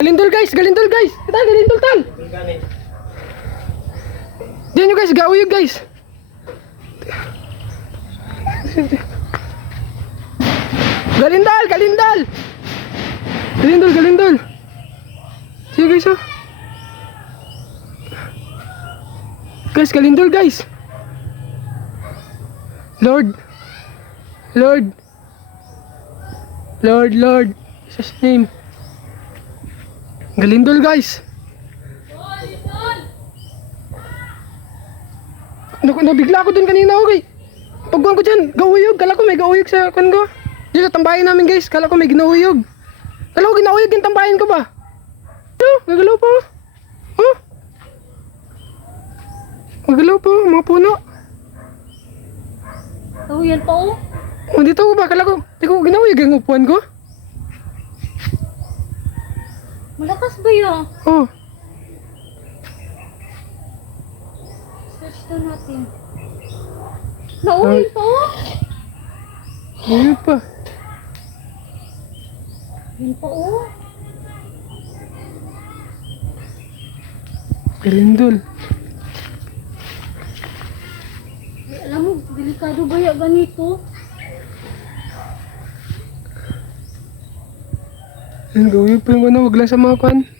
Galindol guys, galindol guys. Tal, galindol tal. Diyan nyo guys, gauyog guys. Galindal, galindal. Galindol, galindol. Sige guys oh. Guys, galindol guys. Lord. Lord. Lord, Lord. Jesus name. Galindol guys. Naku, nabigla ako dun kanina, okay. Pagkuhan ko dyan, gawuyog. Kala ko may gawuyog sa kuhan ko. Dito, tambahin namin guys. Kala ko may ginahuyog. Kala ko ginahuyog yung tambahin ko ba? Ito, gagalaw pa. Oh. Magalaw pa, mga puno. Oh, yan pa oh. Oh, dito ko ba? Kala ko, di ko ginahuyog yung upuan ko. Malakas ba yun? Oh, Search na natin. Nauwi pa oh. gawuyog pa. Yan pa oh. Galindol. Ay, alam mo, delikado ba yung ganito? Ayun, gawuyog pa ano, wag lang sa mga kuhan.